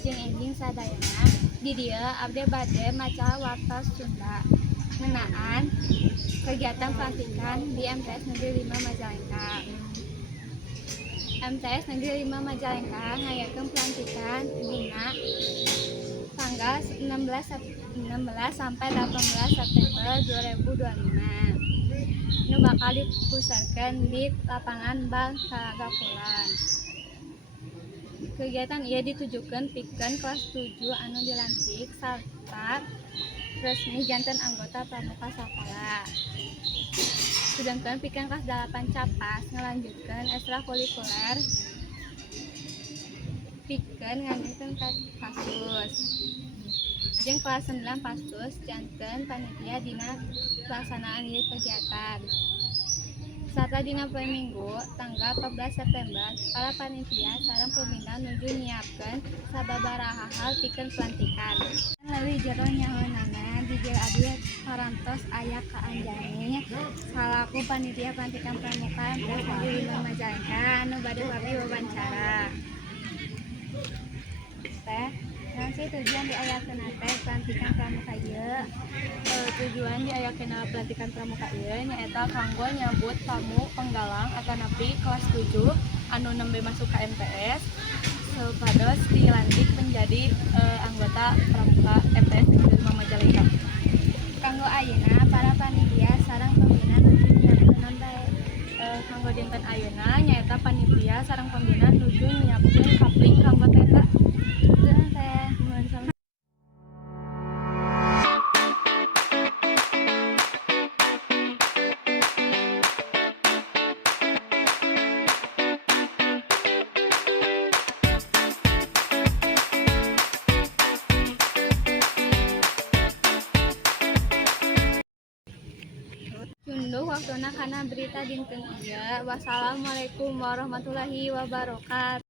jeung enjing sadayana. Di dieu abdi bade maca wartos Sunda ngeunaan kegiatan pelantikan di MTS Negeri 5 Majalengka. MTS Negeri 5 Majalengka ngayakeun pelantikan dina tanggal 16 sampai 18 September 2025. Nu bakal dipusatkeun di lapangan Bal Sagakulan. Kegiatan ieu ditujukeun pikeun kelas 7 anu dilantik sarta resmi janten anggota pramuka sakola. Sedangkan pikeun kelas 8 capas ngalanjutkeun ekstrakurikuler pikeun ngalanjutkeun kasus. Jeung kelas 9 pasus janten panitia dina pelaksanaan ieu kegiatan. Sarta dina poe Minggu tanggal 14 September, para panitia sareng pembina nuju nyiapkeun sababaraha hal pikeun pelantikan. Leuwih jero nyahoanana di dieu abdi parantos aya ka Anjani salaku panitia pelantikan pramuka MTS Negeri 5 Majalengka anu bade abdi wawancara. Teh nanti tujuan diayakeun teh pelantikan pramuka ieu. Tujuan diayakeun pelantikan pramuka ieu nyaeta kanggo nyambut tamu penggalang atanapi kelas 7 anu nembe masuk ka MTS supados dilantik menjadi anggota pramuka MTS Negeri 5 Majalengka. Kanggo ayeuna para panitia sareng pembina nuju nyiapkeun kanggo dinten ayeuna nyaeta panitia sareng pembina nuju nyiapkeun kapling kanggo tenda. Cunduh waktuna kana berita dinten ieu. Wassalamualaikum warahmatullahi wabarakatuh.